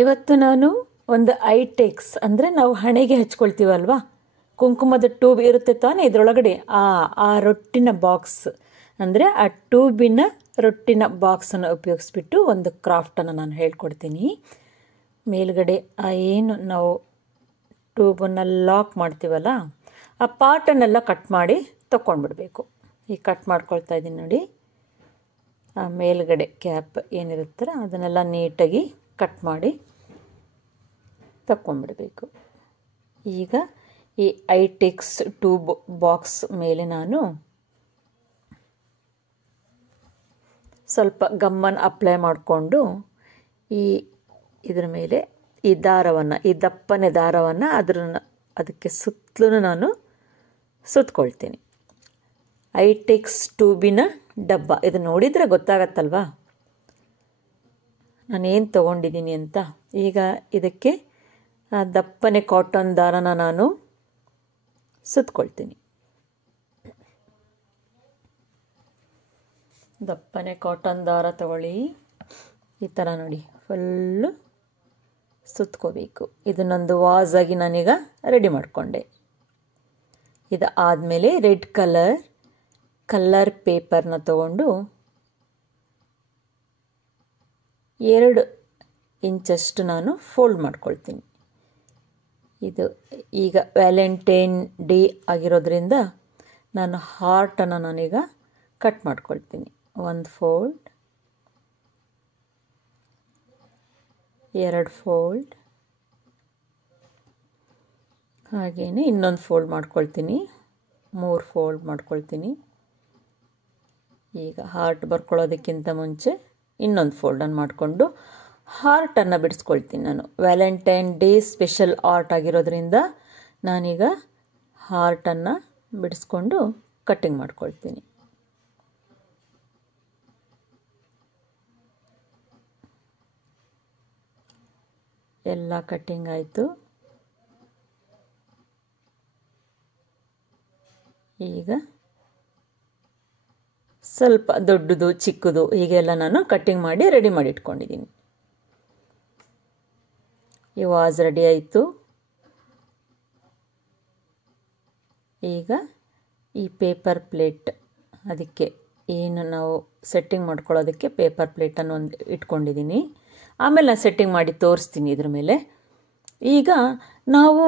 ಇವತ್ತು ನಾನು ಒಂದು ಐಟೆಕ್ಸ್ ಅಂದರೆ ನಾವು ಹಣೆಗೆ ಹಚ್ಕೊಳ್ತೀವಲ್ವಾ, ಕುಂಕುಮದ ಟ್ಯೂಬ್ ಇರುತ್ತೆ ತಾನೇ ಇದರೊಳಗಡೆ, ಆ ರೊಟ್ಟಿನ ಬಾಕ್ಸ್ ಅಂದರೆ ಆ ಟ್ಯೂಬಿನ ರೊಟ್ಟಿನ ಬಾಕ್ಸನ್ನು ಉಪಯೋಗಿಸ್ಬಿಟ್ಟು ಒಂದು ಕ್ರಾಫ್ಟನ್ನು ನಾನು ಹೇಳ್ಕೊಡ್ತೀನಿ. ಮೇಲ್ಗಡೆ ಏನು ನಾವು ಟ್ಯೂಬನ್ನು ಲಾಕ್ ಮಾಡ್ತೀವಲ್ಲ ಆ ಪಾರ್ಟನ್ನೆಲ್ಲ ಕಟ್ ಮಾಡಿ ತಗೊಂಡ್ಬಿಡ್ಬೇಕು. ಈಗ ಕಟ್ ಮಾಡ್ಕೊಳ್ತಾ ಇದ್ದೀನಿ ನೋಡಿ. ಆ ಮೇಲ್ಗಡೆ ಕ್ಯಾಪ್ ಏನಿರುತ್ತಲ್ಲ ಅದನ್ನೆಲ್ಲ ನೀಟಾಗಿ ಕಟ್ ಮಾಡಿ ತಗೊಂಡ್ಬಿಡಬೇಕು. ಈಗ ಈ ಐಟೆಕ್ಸ್ ಟ್ಯೂಬ್ ಬಾಕ್ಸ್ ಮೇಲೆ ನಾನು ಸ್ವಲ್ಪ ಗಮ್ಮನ್ನು ಅಪ್ಲೈ ಮಾಡಿಕೊಂಡು ಇದರ ಮೇಲೆ ಈ ದಾರವನ್ನು, ಈ ದಪ್ಪನೆ ದಾರವನ್ನು ಅದಕ್ಕೆ ಸುತ್ತಲೂ ನಾನು ಸುತ್ಕೊಳ್ತೀನಿ. ಐಟೆಕ್ಸ್ ಟ್ಯೂಬಿನ ಡಬ್ಬ ಇದು ನೋಡಿದರೆ ಗೊತ್ತಾಗತ್ತಲ್ವಾ ನಾನೇನು ತೊಗೊಂಡಿದ್ದೀನಿ ಅಂತ. ಈಗ ಇದಕ್ಕೆ ದಪ್ಪನೆ ಕಾಟನ್ ದಾರನ ನಾನು ಸುತ್ಕೊಳ್ತೀನಿ. ದಪ್ಪನೆ ಕಾಟನ್ ದಾರ ತಗೊಳ್ಳಿ, ಈ ಥರ ನೋಡಿ ಫುಲ್ಲು ಸುತ್ಕೋಬೇಕು. ಇದನ್ನೊಂದು ವಾಸಾಗಿ ನಾನೀಗ ರೆಡಿ ಮಾಡಿಕೊಂಡೆ. ಇದು ಆದಮೇಲೆ ರೆಡ್ ಕಲರ್ ಪೇಪರ್ನ ತಗೊಂಡು 2 ಇಂಚಷ್ಟು ನಾನು ಫೋಲ್ಡ್ ಮಾಡ್ಕೊಳ್ತೀನಿ. ಇದು ಈಗ ವ್ಯಾಲೆಂಟೈನ್ ಡೇ ಆಗಿರೋದ್ರಿಂದ ನಾನು ಹಾರ್ಟನ್ನು ನಾನೀಗ ಕಟ್ ಮಾಡ್ಕೊಳ್ತೀನಿ. 1 ಫೋಲ್ಡ್, 2 ಫೋಲ್ಡ್, ಹಾಗೆಯೇ ಇನ್ನೊಂದು ಫೋಲ್ಡ್ ಮಾಡ್ಕೊಳ್ತೀನಿ, 3 ಫೋಲ್ಡ್ ಮಾಡ್ಕೊಳ್ತೀನಿ. ಈಗ ಹಾರ್ಟ್ ಬರ್ಕೊಳ್ಳೋದಕ್ಕಿಂತ ಮುಂಚೆ ಇನ್ನೊಂದು ಫೋಲ್ಡನ್ನು ಮಾಡಿಕೊಂಡು ಹಾರ್ಟನ್ನು ಬಿಡಿಸ್ಕೊಳ್ತೀನಿ. ನಾನು ವ್ಯಾಲೆಂಟೈನ್ ಡೇ ಸ್ಪೆಷಲ್ ಆರ್ಟ್ ಆಗಿರೋದ್ರಿಂದ ನಾನೀಗ ಹಾರ್ಟನ್ನು ಬಿಡಿಸ್ಕೊಂಡು ಕಟ್ಟಿಂಗ್ ಮಾಡ್ಕೊಳ್ತೀನಿ. ಎಲ್ಲ ಕಟ್ಟಿಂಗ್ ಆಯಿತು. ಈಗ ಸ್ವಲ್ಪ ದೊಡ್ಡದು ಚಿಕ್ಕದು ಹೀಗೆಲ್ಲ ನಾನು ಕಟ್ಟಿಂಗ್ ಮಾಡಿ ರೆಡಿ ಮಾಡಿ ಇಟ್ಕೊಂಡಿದ್ದೀನಿ. ಈ ವಾಸ್ ರೆಡಿ ಆಯಿತು. ಈಗ ಈ ಪೇಪರ್ ಪ್ಲೇಟ್, ಅದಕ್ಕೆ ಏನು ನಾವು ಸೆಟ್ಟಿಂಗ್ ಮಾಡ್ಕೊಳ್ಳೋದಕ್ಕೆ ಪೇಪರ್ ಪ್ಲೇಟನ್ನು ಒಂದು ಇಟ್ಕೊಂಡಿದ್ದೀನಿ. ಆಮೇಲೆ ನಾನು ಸೆಟ್ಟಿಂಗ್ ಮಾಡಿ ತೋರಿಸ್ತೀನಿ ಇದ್ರ ಮೇಲೆ. ಈಗ ನಾವು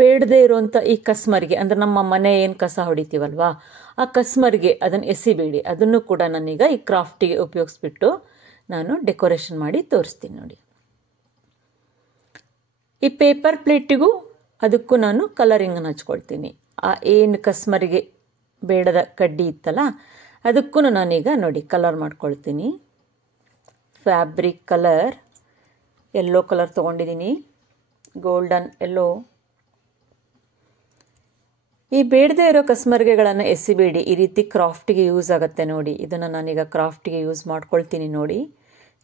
ಬೇಡದೇ ಇರುವಂಥ ಈ ಕಸ್ಮರ್ಗೆ, ಅಂದರೆ ನಮ್ಮ ಮನೆ ಏನು ಕಸ ಹೊಡಿತೀವಲ್ವಾ ಆ ಕಸ್ಮರ್ಗೆ ಅದನ್ನು ಎಸಿಬೇಡಿ. ಅದನ್ನು ಕೂಡ ನಾನೀಗ ಈ ಕ್ರಾಫ್ಟಿಗೆ ಉಪಯೋಗಿಸ್ಬಿಟ್ಟು ನಾನು ಡೆಕೋರೇಷನ್ ಮಾಡಿ ತೋರಿಸ್ತೀನಿ ನೋಡಿ. ಈ ಪೇಪರ್ ಪ್ಲೇಟಿಗೂ ಅದಕ್ಕೂ ನಾನು ಕಲರಿಂಗನ್ನು ಹಚ್ಕೊಳ್ತೀನಿ. ಆ ಏನು ಕಸ್ಮರಿಗೆ ಬೇಡದ ಕಡ್ಡಿ ಇತ್ತಲ್ಲ ಅದಕ್ಕೂ ನಾನೀಗ ನೋಡಿ ಕಲರ್ ಮಾಡ್ಕೊಳ್ತೀನಿ. ಫ್ಯಾಬ್ರಿಕ್ ಕಲರ್ ಯೆಲ್ಲೋ ಕಲರ್ ತೊಗೊಂಡಿದ್ದೀನಿ, ಗೋಲ್ಡನ್ ಯೆಲ್ಲೋ. ಈ ಬೇಡದೇ ಇರೋ ಕಸ್ಮರಿಗೆಗಳನ್ನು ಎಸಿಬೇಡಿ, ಈ ರೀತಿ ಕ್ರಾಫ್ಟಿಗೆ ಯೂಸ್ ಆಗುತ್ತೆ ನೋಡಿ. ಇದನ್ನು ನಾನೀಗ ಕ್ರಾಫ್ಟಿಗೆ ಯೂಸ್ ಮಾಡ್ಕೊಳ್ತೀನಿ ನೋಡಿ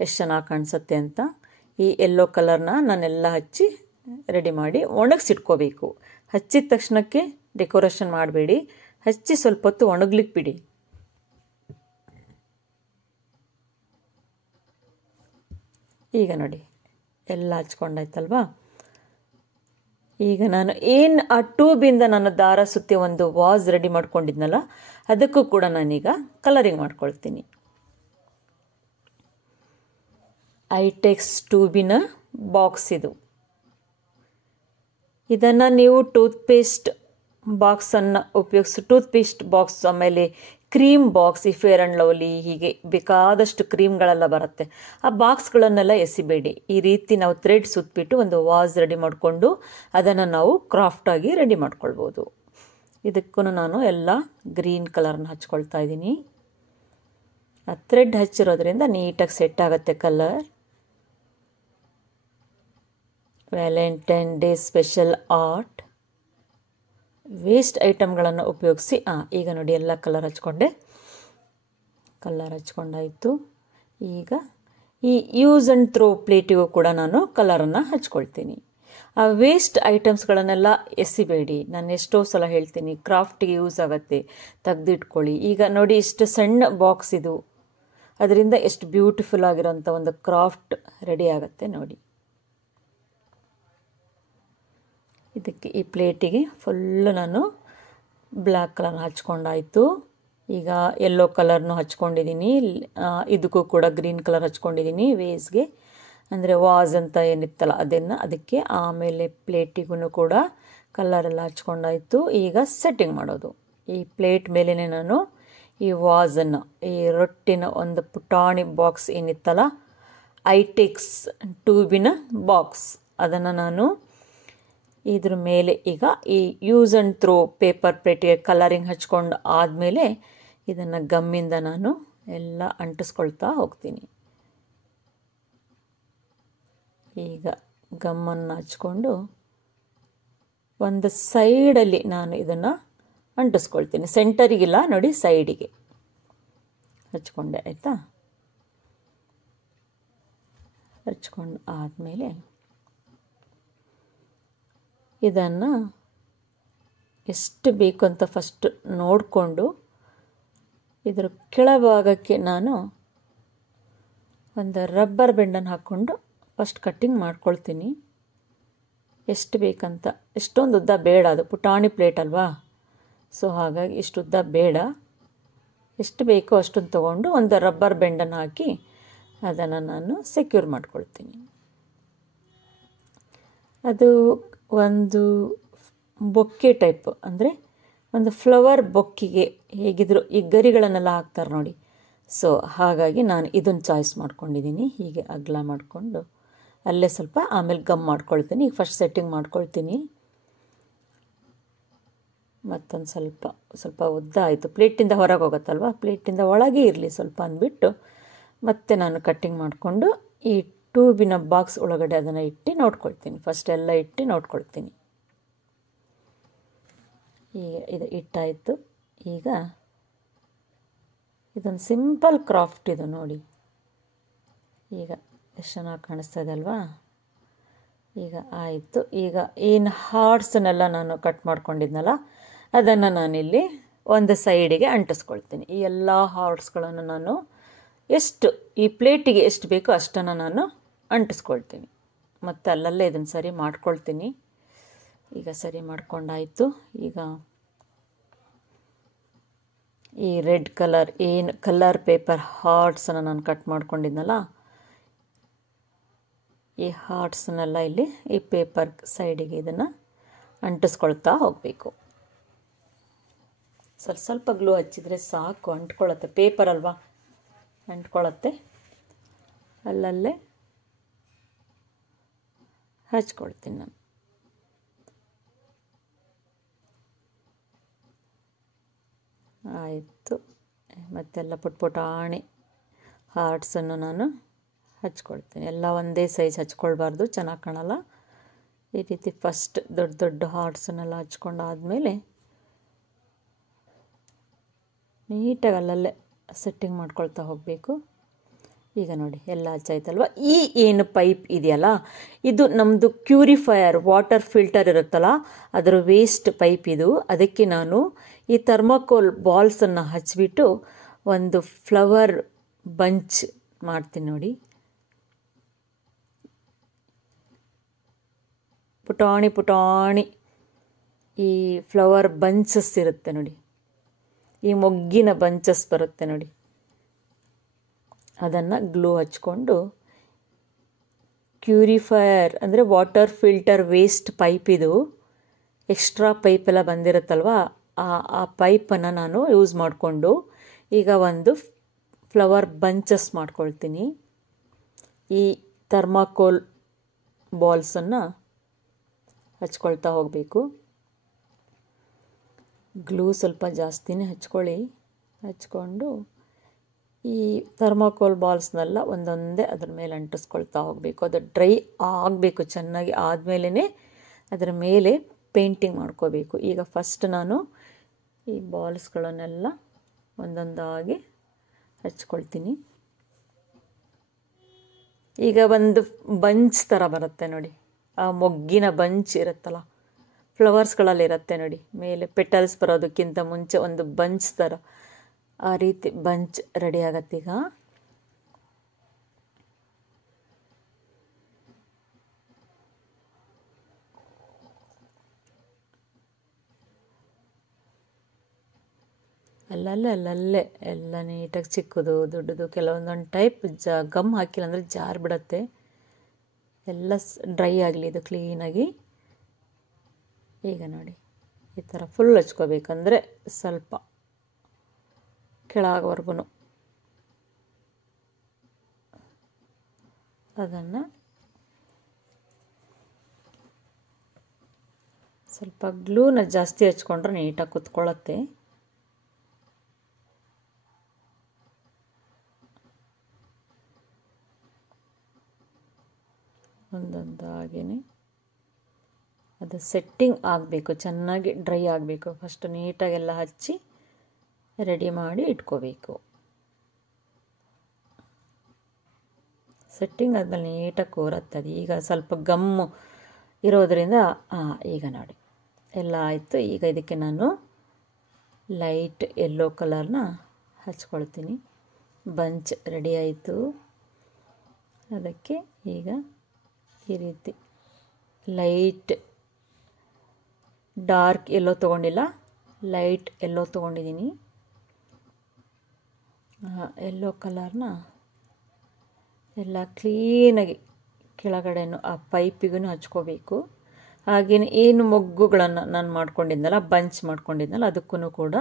ಎಷ್ಟು ಚೆನ್ನಾಗಿ ಕಾಣಿಸುತ್ತೆ ಅಂತ. ಈ ಯೆಲ್ಲೋ ಕಲರ್ನ ನಾನೆಲ್ಲ ಹಚ್ಚಿ ರೆಡಿ ಮಾಡಿ ಒಣಗಿಸಿಟ್ಕೋಬೇಕು. ಹಚ್ಚಿದ ತಕ್ಷಣಕ್ಕೆ ಡೆಕೋರೇಷನ್ ಮಾಡಬೇಡಿ, ಹಚ್ಚಿ ಸ್ವಲ್ಪ ಹೊತ್ತು ಒಣಗ್ಲಿಕ್ಕೆ ಬಿಡಿ. ಈಗ ನೋಡಿ ಎಲ್ಲ ಹಚ್ಕೊಂಡಾಯ್ತಲ್ವಾ. ಈಗ ನಾನು ಏನು ಆ ಟ್ಯೂಬಿಂದ ನಾನು ದಾರ ಸುತ್ತಿ ಒಂದು ವಾಸ್ ರೆಡಿ ಮಾಡ್ಕೊಂಡಿದ್ನಲ್ಲ ಅದಕ್ಕೂ ಕೂಡ ನಾನೀಗ ಕಲರಿಂಗ್ ಮಾಡ್ಕೊಳ್ತೀನಿ. ಐಟೆಕ್ಸ್ ಟ್ಯೂಬಿನ ಬಾಕ್ಸ್ ಇದು. ಇದನ್ನು ನೀವು ಟೂತ್ಪೇಸ್ಟ್ ಬಾಕ್ಸನ್ನು ಉಪಯೋಗಿಸಿ, ಟೂತ್ಪೇಸ್ಟ್ ಬಾಕ್ಸ್, ಆಮೇಲೆ ಕ್ರೀಮ್ ಬಾಕ್ಸ್, ಈ ಫೇರ್ ಆ್ಯಂಡ್ ಲವ್ಲಿ, ಹೀಗೆ ಬೇಕಾದಷ್ಟು ಕ್ರೀಮ್ಗಳೆಲ್ಲ ಬರುತ್ತೆ. ಆ ಬಾಕ್ಸ್ಗಳನ್ನೆಲ್ಲ ಎಸಿಬೇಡಿ. ಈ ರೀತಿ ನಾವು ಥ್ರೆಡ್ ಸುತ್ತಬಿಟ್ಟು ಒಂದು ವಾಸ್ ರೆಡಿ ಮಾಡಿಕೊಂಡು ಅದನ್ನು ನಾವು ಕ್ರಾಫ್ಟಾಗಿ ರೆಡಿ ಮಾಡ್ಕೊಳ್ಬೋದು. ಇದಕ್ಕೂ ನಾನು ಎಲ್ಲ ಗ್ರೀನ್ ಕಲರ್ನ ಹಚ್ಕೊಳ್ತಾ ಇದ್ದೀನಿ. ಆ ಥ್ರೆಡ್ ಹಚ್ಚಿರೋದ್ರಿಂದ ನೀಟಾಗಿ ಸೆಟ್ ಆಗುತ್ತೆ colour. Valentine day special art waste ಐಟಮ್ಗಳನ್ನು ಉಪಯೋಗಿಸಿ ಈಗ ನೋಡಿ ಎಲ್ಲ ಕಲರ್ ಹಚ್ಕೊಂಡಾಯಿತು. ಈಗ ಈ ಯೂಸ್ ಆ್ಯಂಡ್ ಥ್ರೋ ಪ್ಲೇಟಿಗೂ ಕೂಡ ನಾನು ಕಲರನ್ನು ಹಚ್ಕೊಳ್ತೀನಿ. ಆ ವೇಸ್ಟ್ ಐಟಮ್ಸ್ಗಳನ್ನೆಲ್ಲ ಎಸಿಬೇಡಿ. ನಾನು ಎಷ್ಟೋ ಸಲ ಹೇಳ್ತೀನಿ ಕ್ರಾಫ್ಟಿಗೆ ಯೂಸ್ ಆಗುತ್ತೆ, ತೆಗೆದಿಟ್ಕೊಳ್ಳಿ. ಈಗ ನೋಡಿ ಇಷ್ಟು ಸಣ್ಣ ಬಾಕ್ಸ್ ಇದು, ಅದರಿಂದ ಎಷ್ಟು ಬ್ಯೂಟಿಫುಲ್ ಆಗಿರೋಂಥ ಒಂದು ಕ್ರಾಫ್ಟ್ ರೆಡಿ ಆಗುತ್ತೆ ನೋಡಿ. ಇದಕ್ಕೆ ಈ ಪ್ಲೇಟಿಗೆ ಫುಲ್ಲು ನಾನು ಬ್ಲ್ಯಾಕ್ ಕಲರ್ ಹಚ್ಕೊಂಡಾಯಿತು. ಈಗ ಯೆಲ್ಲೋ ಕಲರ್ನು ಹಚ್ಕೊಂಡಿದ್ದೀನಿ. ಇದಕ್ಕೂ ಕೂಡ ಗ್ರೀನ್ ಕಲರ್ ಹಚ್ಕೊಂಡಿದ್ದೀನಿ ವೇಸ್ಗೆ, ಅಂದರೆ ವಾಸ್ ಅಂತ ಏನಿತ್ತಲ್ಲ ಅದಕ್ಕೆ. ಆಮೇಲೆ ಪ್ಲೇಟಿಗೂ ಕೂಡ ಕಲರೆಲ್ಲ ಹಚ್ಕೊಂಡಾಯಿತು. ಈಗ ಸೆಟ್ಟಿಂಗ್ ಮಾಡೋದು. ಈ ಪ್ಲೇಟ್ ಮೇಲೇ ನಾನು ಈ ವಾಸನ್ನು, ಈ ರೊಟ್ಟಿನ ಒಂದು ಪುಟಾಣಿ ಬಾಕ್ಸ್ ಏನಿತ್ತಲ್ಲ, ಐಟೆಕ್ಸ್ ಟ್ಯೂಬಿನ ಬಾಕ್ಸ್, ಅದನ್ನು ನಾನು ಇದ್ರ ಮೇಲೆ ಈಗ ಈ ಯೂಸ್ ಆ್ಯಂಡ್ ಥ್ರೋ ಪೇಪರ್ ಪ್ಲೇಟಿಗೆ ಕಲರಿಂಗ್ ಹಚ್ಕೊಂಡು ಆದಮೇಲೆ ಇದನ್ನು ಗಮ್ಮಿಂದ ನಾನು ಎಲ್ಲ ಅಂಟಿಸ್ಕೊಳ್ತಾ ಹೋಗ್ತೀನಿ. ಈಗ ಗಮ್ಮನ್ನು ಹಚ್ಕೊಂಡು ಒಂದು ಸೈಡಲ್ಲಿ ನಾನು ಇದನ್ನು ಅಂಟಿಸ್ಕೊಳ್ತೀನಿ. ಸೆಂಟರಿಗಿಲ್ಲ ನೋಡಿ, ಸೈಡಿಗೆ ಹಚ್ಕೊಂಡೆ. ಆಯಿತಾ? ಹಚ್ಕೊಂಡು ಆದಮೇಲೆ ಇದನ್ನು ಎಷ್ಟು ಬೇಕು ಅಂತ ಫಸ್ಟ್ ನೋಡಿಕೊಂಡು ಇದರ ಕೆಳಭಾಗಕ್ಕೆ ನಾನು ಒಂದು ರಬ್ಬರ್ ಬೆಂಡನ್ನು ಹಾಕ್ಕೊಂಡು ಫಸ್ಟ್ ಕಟ್ಟಿಂಗ್ ಮಾಡ್ಕೊಳ್ತೀನಿ. ಎಷ್ಟು ಬೇಕಂತ, ಎಷ್ಟೊಂದು ಉದ್ದ ಬೇಡ, ಅದು ಪುಟಾಣಿ ಪ್ಲೇಟ್ ಅಲ್ವಾ, ಸೊ ಹಾಗಾಗಿ ಇಷ್ಟು ಉದ್ದ ಬೇಡ. ಎಷ್ಟು ಬೇಕೋ ಅಷ್ಟನ್ನು ತೊಗೊಂಡು ಒಂದು ರಬ್ಬರ್ ಬೆಂಡನ್ನು ಹಾಕಿ ಅದನ್ನು ನಾನು ಸೆಕ್ಯೂರ್ ಮಾಡ್ಕೊಳ್ತೀನಿ. ಅದು ಒಂದು ಬೊಕ್ಕೆ ಟೈಪ್, ಅಂದರೆ ಒಂದು ಫ್ಲವರ್ ಬೊಕ್ಕಿಗೆ ಹೇಗಿದ್ರು ಈ ಗರಿಗಳನ್ನೆಲ್ಲ ಹಾಕ್ತಾರೆ ನೋಡಿ, ಸೊ ಹಾಗಾಗಿ ನಾನು ಇದನ್ನು ಚಾಯ್ಸ್ ಮಾಡ್ಕೊಂಡಿದ್ದೀನಿ. ಹೀಗೆ ಅಗಲ ಮಾಡಿಕೊಂಡು ಅಲ್ಲೇ ಸ್ವಲ್ಪ ಆಮೇಲೆ ಗಮ್ ಮಾಡ್ಕೊಳ್ತೀನಿ. ಈಗ ಫಸ್ಟ್ ಸೆಟ್ಟಿಂಗ್ ಮಾಡ್ಕೊಳ್ತೀನಿ. ಮತ್ತೊಂದು ಸ್ವಲ್ಪ ಉದ್ದ ಆಯಿತು, ಪ್ಲೇಟಿಂದ ಹೊರಗೆ ಹೋಗುತ್ತಲ್ವ, ಪ್ಲೇಟಿಂದ ಒಳಗೆ ಇರಲಿ ಸ್ವಲ್ಪ ಅಂದ್ಬಿಟ್ಟು ಮತ್ತೆ ನಾನು ಕಟ್ಟಿಂಗ್ ಮಾಡಿಕೊಂಡು ಈ ಟ್ಯೂಬಿನ ಬಾಕ್ಸ್ ಒಳಗಡೆ ಅದನ್ನು ಇಟ್ಟು ನೋಡ್ಕೊಳ್ತೀನಿ. ಫಸ್ಟ್ ಎಲ್ಲ ಇಟ್ಟು ನೋಡ್ಕೊಳ್ತೀನಿ. ಈಗ ಇದು ಇಟ್ಟಾಯಿತು. ಈಗ ಇದೊಂದು ಸಿಂಪಲ್ ಕ್ರಾಫ್ಟ್ ಇದು ನೋಡಿ. ಈಗ ಎಷ್ಟು ಚೆನ್ನಾಗಿ ಕಾಣಿಸ್ತಾ ಇದೆ ಅಲ್ವಾ? ಈಗ ಆಯಿತು. ಈಗ ಏನು ಹಾರ್ಟ್ಸನ್ನೆಲ್ಲ ನಾನು ಕಟ್ ಮಾಡ್ಕೊಂಡಿದ್ನಲ್ಲ, ಅದನ್ನು ನಾನಿಲ್ಲಿ ಒಂದು ಸೈಡಿಗೆ ಅಂಟಿಸ್ಕೊಳ್ತೀನಿ. ಈ ಎಲ್ಲ ಹಾರ್ಟ್ಸ್ಗಳನ್ನು ನಾನು ಎಷ್ಟು ಈ ಪ್ಲೇಟಿಗೆ ಎಷ್ಟು ಬೇಕೋ ಅಷ್ಟನ್ನು ನಾನು ಅಂಟಿಸ್ಕೊಳ್ತೀನಿ. ಮತ್ತು ಅಲ್ಲಲ್ಲೇ ಇದನ್ನು ಸರಿ ಮಾಡ್ಕೊಳ್ತೀನಿ. ಈಗ ಸರಿ ಮಾಡ್ಕೊಂಡಾಯಿತು. ಈಗ ಈ ರೆಡ್ ಕಲರ್ ಏನು ಕಲರ್ ಪೇಪರ್ ಹಾರ್ಟ್ಸನ್ನು ನಾನು ಕಟ್ ಮಾಡ್ಕೊಂಡಿದ್ನಲ್ಲ, ಈ ಹಾರ್ಟ್ಸನ್ನೆಲ್ಲ ಇಲ್ಲಿ ಈ ಪೇಪರ್ ಸೈಡಿಗೆ ಇದನ್ನು ಅಂಟಿಸ್ಕೊಳ್ತಾ ಹೋಗಬೇಕು. ಸ್ವಲ್ಪ ಗ್ಲೂ ಹಚ್ಚಿದರೆ ಸಾಕು, ಅಂಟ್ಕೊಳ್ಳುತ್ತೆ. ಪೇಪರ್ ಅಲ್ವಾ, ಅಂಟ್ಕೊಳ್ಳುತ್ತೆ. ಅಲ್ಲಲ್ಲೇ ಹಚ್ಕೊಳ್ತೀನಿ ನಾನು. ಆಯಿತು. ಮತ್ತೆಲ್ಲ ಪುಟಾಣಿ ಹಾರ್ಟ್ಸನ್ನು ನಾನು ಹಚ್ಕೊಳ್ತೀನಿ. ಎಲ್ಲ ಒಂದೇ ಸೈಜ್ ಹಚ್ಕೊಳ್ಬಾರ್ದು, ಚೆನ್ನಾಗಿ ಕಾಣಲ್ಲ. ಈ ರೀತಿ ಫಸ್ಟ್ ದೊಡ್ಡ ದೊಡ್ಡ ಹಾರ್ಟ್ಸನ್ನೆಲ್ಲ ಹಚ್ಕೊಂಡಾದಮೇಲೆ ನೀಟಾಗಿ ಅಲ್ಲಲ್ಲೇ ಸೆಟ್ಟಿಂಗ್ ಮಾಡ್ಕೊಳ್ತಾ ಹೋಗಬೇಕು. ಈಗ ನೋಡಿ ಎಲ್ಲ ಹಚ್ಚಾಯ್ತಲ್ವ. ಈ ಏನು ಪೈಪ್ ಇದೆಯಲ್ಲ, ಇದು ನಮ್ಮದು ಕ್ಯೂರಿಫೈಯರ್ ವಾಟರ್ ಫಿಲ್ಟರ್ ಇರುತ್ತಲ್ಲ, ಅದರ ವೇಸ್ಟ್ ಪೈಪ್ ಇದು. ಅದಕ್ಕೆ ನಾನು ಈ ಥರ್ಮಾಕೋಲ್ ಬಾಲ್ಸನ್ನು ಹಚ್ಚಿಬಿಟ್ಟು ಒಂದು ಫ್ಲವರ್ ಬಂಚ್ ಮಾಡ್ತೀನಿ ನೋಡಿ. ಪುಟಾಣಿ ಪುಟಾಣಿ ಈ ಫ್ಲವರ್ ಬಂಚಸ್ ಇರುತ್ತೆ ನೋಡಿ, ಈ ಮೊಗ್ಗಿನ ಬಂಚಸ್ ಬರುತ್ತೆ ನೋಡಿ, ಅದನ್ನು ಗ್ಲೂ ಹಚ್ಕೊಂಡು ಕ್ಯೂರಿಫೈಯರ್ ಅಂದರೆ ವಾಟರ್ ಫಿಲ್ಟರ್ ವೇಸ್ಟ್ ಪೈಪ್ ಇದು. ಎಕ್ಸ್ಟ್ರಾ ಪೈಪೆಲ್ಲ ಬಂದಿರುತ್ತಲ್ವ, ಆ ಪೈಪನ್ನು ನಾನು ಯೂಸ್ ಮಾಡಿಕೊಂಡು ಈಗ ಒಂದು ಫ್ಲವರ್ ಬಂಚಸ್ ಮಾಡ್ಕೊಳ್ತೀನಿ. ಈ ಥರ್ಮಾಕೋಲ್ ಬಾಲ್ಸನ್ನು ಹಚ್ಕೊಳ್ತಾ ಹೋಗಬೇಕು. ಗ್ಲೂ ಸ್ವಲ್ಪ ಜಾಸ್ತಿನೇ ಹಚ್ಕೊಳ್ಳಿ. ಹಚ್ಕೊಂಡು ಈ ಥರ್ಮಾಕೋಲ್ ಬಾಲ್ಸ್ನೆಲ್ಲ ಒಂದೊಂದೇ ಅದ್ರ ಮೇಲೆ ಅಂಟಿಸ್ಕೊಳ್ತಾ ಹೋಗಬೇಕು. ಅದು ಡ್ರೈ ಆಗಬೇಕು ಚೆನ್ನಾಗಿ, ಆದಮೇಲೆ ಅದರ ಮೇಲೆ ಪೇಂಟಿಂಗ್ ಮಾಡ್ಕೋಬೇಕು. ಈಗ ಫಸ್ಟ್ ನಾನು ಈ ಬಾಲ್ಸ್ಗಳನ್ನೆಲ್ಲ ಒಂದೊಂದಾಗಿ ಹಚ್ಕೊಳ್ತೀನಿ. ಈಗ ಒಂದು ಬಂಚ್ ಥರ ಬರುತ್ತೆ ನೋಡಿ, ಆ ಮೊಗ್ಗಿನ ಬಂಚ್ ಇರುತ್ತಲ್ಲ, ಫ್ಲವರ್ಸ್ಗಳಲ್ಲಿರುತ್ತೆ ನೋಡಿ, ಮೇಲೆ ಪೆಟಲ್ಸ್ ಬರೋದಕ್ಕಿಂತ ಮುಂಚೆ ಒಂದು ಬಂಚ್ ಥರ, ಆ ರೀತಿ ಬಂಚ್ ರೆಡಿ ಆಗತ್ತೀಗ. ಅಲ್ಲಲ್ಲೇ ಎಲ್ಲ ನೀಟಾಗಿ ಚಿಕ್ಕದು ದೊಡ್ಡದು ಕೆಲವೊಂದೊಂದು ಟೈಪ್ ಗಮ್ ಹಾಕಿಲ್ಲ ಅಂದರೆ ಜಾರು ಬಿಡತ್ತೆ. ಎಲ್ಲ ಡ್ರೈ ಆಗಲಿ ಇದು ಕ್ಲೀನಾಗಿ. ಈಗ ನೋಡಿ ಈ ಥರ ಫುಲ್ ಹಚ್ಕೋಬೇಕಂದ್ರೆ ಸ್ವಲ್ಪ ಕೆಳಗವರೆಗೂ ಅದನ್ನು ಸ್ವಲ್ಪ ಗ್ಲೂನ ಜಾಸ್ತಿ ಹಚ್ಕೊಂಡ್ರೆ ನೀಟಾಗಿ ಕುತ್ಕೊಳ್ಳುತ್ತೆ. ಒಂದೊಂದಾಗೇ ಅದು ಸೆಟ್ಟಿಂಗ್ ಆಗಬೇಕು, ಚೆನ್ನಾಗಿ ಡ್ರೈ ಆಗಬೇಕು. ಫಸ್ಟ್ ನೀಟಾಗೆಲ್ಲ ಹಚ್ಚಿ ರೆಡಿ ಮಾಡಿ ಇಟ್ಕೋಬೇಕು. ಸೆಟ್ಟಿಂಗ್ ಆದಮೇಲೆ ನೀಟಾಗಿ ಕೂರತ್ತದು. ಈಗ ಸ್ವಲ್ಪ ಗಮ್ಮು ಇರೋದರಿಂದ ಈಗ ನೋಡಿ ಎಲ್ಲ ಆಯಿತು. ಈಗ ಇದಕ್ಕೆ ನಾನು ಲೈಟ್ ಯೆಲ್ಲೋ ಕಲರ್ನ ಹಚ್ಕೊಳ್ತೀನಿ. ಬಂಚ್ ರೆಡಿ ಆಯಿತು. ಅದಕ್ಕೆ ಈಗ ಈ ರೀತಿ ಲೈಟ್ ಡಾರ್ಕ್ ಎಲ್ಲೋ ತೊಗೊಂಡಿಲ್ಲ, ಲೈಟ್ ಎಲ್ಲೋ ತೊಗೊಂಡಿದ್ದೀನಿ. ಯೆಲ್ಲೋ ಕಲರ್ನ ಎಲ್ಲ ಕ್ಲೀನಾಗಿ ಕೆಳಗಡೆನೂ ಆ ಪೈಪಿಗೂ ಹಚ್ಕೋಬೇಕು. ಹಾಗೆಯೇ ಏನು ಮೊಗ್ಗುಗಳನ್ನು ನಾನು ಮಾಡ್ಕೊಂಡಿದ್ನಲ್ಲ, ಬಂಚ್ ಮಾಡ್ಕೊಂಡಿದ್ನಲ್ಲ, ಅದಕ್ಕೂ ಕೂಡ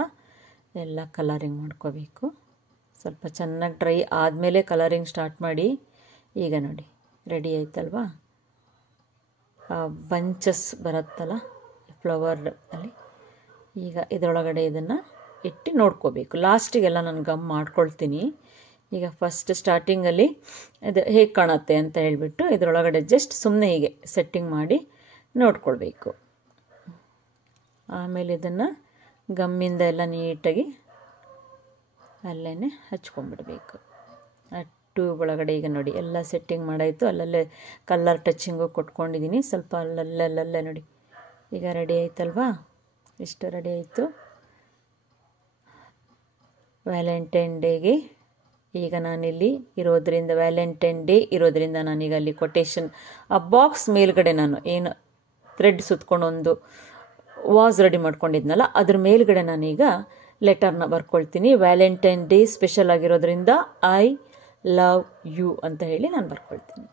ಎಲ್ಲ ಕಲರಿಂಗ್ ಮಾಡ್ಕೋಬೇಕು. ಸ್ವಲ್ಪ ಚೆನ್ನಾಗಿ ಡ್ರೈ ಆದಮೇಲೆ ಕಲರಿಂಗ್ ಸ್ಟಾರ್ಟ್ ಮಾಡಿ. ಈಗ ನೋಡಿ ರೆಡಿ ಆಯ್ತಲ್ವಾ. ಬಂಚಸ್ ಬರುತ್ತಲ್ಲ ಫ್ಲವರ್ ಅಲ್ಲಿ, ಈಗ ಇದರೊಳಗಡೆ ಇದನ್ನು ಇಟ್ಟು ನೋಡ್ಕೋಬೇಕು. ಲಾಸ್ಟಿಗೆಲ್ಲ ನಾನು ಗಮ್ ಮಾಡ್ಕೊಳ್ತೀನಿ. ಈಗ ಫಸ್ಟ್ ಸ್ಟಾರ್ಟಿಂಗಲ್ಲಿ ಇದು ಹೇಗೆ ಕಾಣುತ್ತೆ ಅಂತ ಹೇಳಿಬಿಟ್ಟು ಇದರೊಳಗಡೆ ಜಸ್ಟ್ ಸುಮ್ಮನೆ ಹೀಗೆ ಸೆಟ್ಟಿಂಗ್ ಮಾಡಿ ನೋಡ್ಕೊಳ್ಬೇಕು. ಆಮೇಲೆ ಇದನ್ನು ಗಮ್ಮಿಂದ ಎಲ್ಲ ನೀಟಾಗಿ ಅಲ್ಲೇ ಹಚ್ಕೊಂಡ್ಬಿಡ್ಬೇಕು. ಟ್ಯೂಬ್ ಒಳಗಡೆ ಈಗ ನೋಡಿ ಎಲ್ಲ ಸೆಟ್ಟಿಂಗ್ ಮಾಡಾಯಿತು. ಅಲ್ಲಲ್ಲೇ ಕಲರ್ ಟಚಿಂಗು ಕೊಟ್ಕೊಂಡಿದ್ದೀನಿ. ಸ್ವಲ್ಪ ಅಲ್ಲಲ್ಲೇ ನೋಡಿ ಈಗ ರೆಡಿ ಆಯ್ತಲ್ವಾ. ಇಷ್ಟು ರೆಡಿ ಆಯಿತು ವ್ಯಾಲೆಂಟೈನ್ ಡೇಗೆ. ಈಗ ನಾನಿಲ್ಲಿ ಇರೋದ್ರಿಂದ ವ್ಯಾಲೆಂಟೈನ್ ಡೇ ಇರೋದ್ರಿಂದ ನಾನೀಗ ಅಲ್ಲಿ ಕೊಟೇಶನ್ ಆ ಬಾಕ್ಸ್ ಮೇಲ್ಗಡೆ ನಾನು ಏನು ಥ್ರೆಡ್ ಸುತ್ಕೊಂಡು ಒಂದು ವಾಸ್ ರೆಡಿ ಮಾಡ್ಕೊಂಡಿದ್ನಲ್ಲ ಅದ್ರ ಮೇಲ್ಗಡೆ ನಾನೀಗ ಲೆಟರ್ನ ಬರ್ಕೊಳ್ತೀನಿ. ವ್ಯಾಲೆಂಟೈನ್ ಡೇ ಸ್ಪೆಷಲ್ ಆಗಿರೋದ್ರಿಂದ ಐ ಲವ್ ಯು ಅಂತ ಹೇಳಿ ನಾನು ಬರ್ಕೊಳ್ತೀನಿ.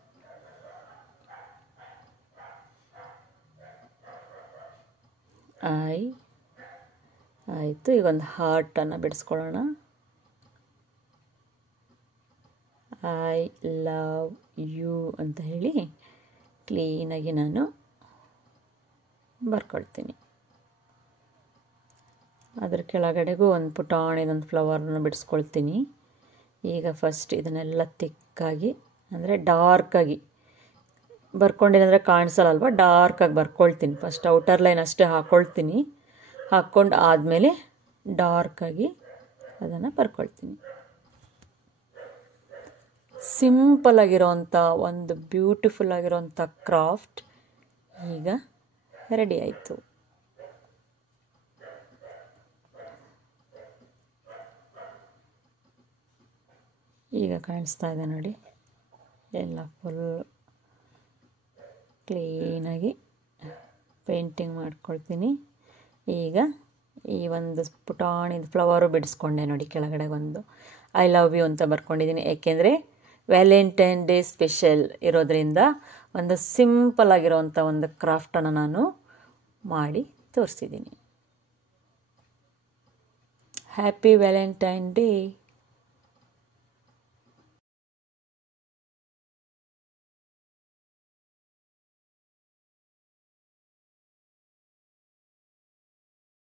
ಆಯಿತು. ಈಗ ಒಂದು ಹಾರ್ಟನ್ನು ಬಿಡಿಸ್ಕೊಳ್ಳೋಣ. ಐ ಲವ್ ಯು ಅಂತ ಹೇಳಿ ಕ್ಲೀನಾಗಿ ನಾನು ಬರ್ಕೊಳ್ತೀನಿ. ಅದರ ಕೆಳಗಡೆಗೂ ಒಂದು ಪುಟಾಣಿದೊಂದು ಫ್ಲವರ್ನ ಬಿಡಿಸ್ಕೊಳ್ತೀನಿ. ಈಗ ಫಸ್ಟ್ ಇದನ್ನೆಲ್ಲ ತಿಕ್ಕಾಗಿ ಅಂದರೆ ಡಾರ್ಕಾಗಿ ಬರ್ಕೊಂಡಿದ್ರೆ ಕಾಣಿಸಲ್ಲಲ್ವ, ಡಾರ್ಕಾಗಿ ಬರ್ಕೊಳ್ತೀನಿ. ಫಸ್ಟ್ ಔಟರ್ ಲೈನ್ ಅಷ್ಟೇ ಹಾಕ್ಕೊಳ್ತೀನಿ. ಹಾಕ್ಕೊಂಡು ಆದಮೇಲೆ ಡಾರ್ಕಾಗಿ ಅದನ್ನು ಬರ್ಕೊಳ್ತೀನಿ. ಸಿಂಪಲ್ ಆಗಿರೋವಂಥ ಒಂದು ಬ್ಯೂಟಿಫುಲ್ ಆಗಿರೋವಂಥ ಕ್ರಾಫ್ಟ್ ಈಗ ರೆಡಿ ಆಯಿತು. ಈಗ ಕಾಣಿಸ್ತಾ ಇದೆ ನೋಡಿ, ಎಲ್ಲ ಫುಲ್ ಕ್ಲೀನಾಗಿ ಪೇಂಟಿಂಗ್ ಮಾಡ್ಕೊಳ್ತೀನಿ. ಈಗ ಈ ಒಂದು ಪುಟಾಣಿದ ಫ್ಲವರು ಬಿಡಿಸ್ಕೊಂಡೆ ನೋಡಿ, ಕೆಳಗಡೆ ಒಂದು ಐ ಲವ್ ಯು ಅಂತ ಬರ್ಕೊಂಡಿದ್ದೀನಿ. ಏಕೆಂದರೆ ವ್ಯಾಲೆಂಟೈನ್ ಡೇ ಸ್ಪೆಷಲ್ ಇರೋದರಿಂದ ಒಂದು ಸಿಂಪಲ್ ಆಗಿರೋವಂಥ ಒಂದು ಕ್ರಾಫ್ಟನ್ನು ನಾನು ಮಾಡಿ ತೋರಿಸಿದ್ದೀನಿ. Happy Valentine day.